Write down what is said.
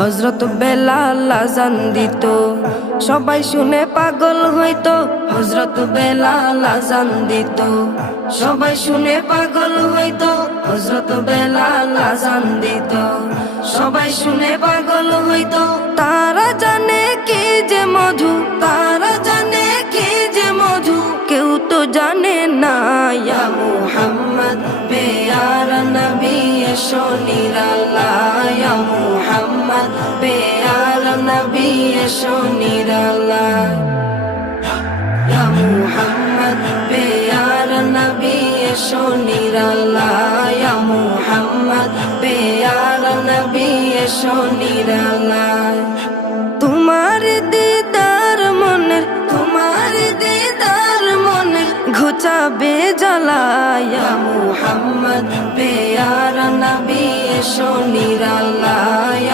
হযরত বেলাল আযান দিত, সবাই শুনে পাগল হইতো। হযরত বেলাল আযান দিত, সবাই শুনে পাগল হইতো। হযরত বেলাল আযান দিত, সবাই শুনে পাগল হইতো। তারা জানে কি যে মধু, তারা জানে কি যে মধু, কেউ তো জানে না। ইয়া মুহাম্মদ পেয়ারা নবী এসো নিরালায়, ইয়া মুহাম্মদ পেয়ারা নবী এসো নিরালায়, ইয়া মুহাম্মদ পেয়ারা নবী এসো নিরালায়, ইয়া মুহাম্মদ পেয়ারা নবী এসো নিরালায়। তোমার দিদার মনের, তোমার দিদার মনের ঘুচাবে জ্বালা। ইয়া মুহাম্মদ পেয়ারা নবী এসো নিরালায়।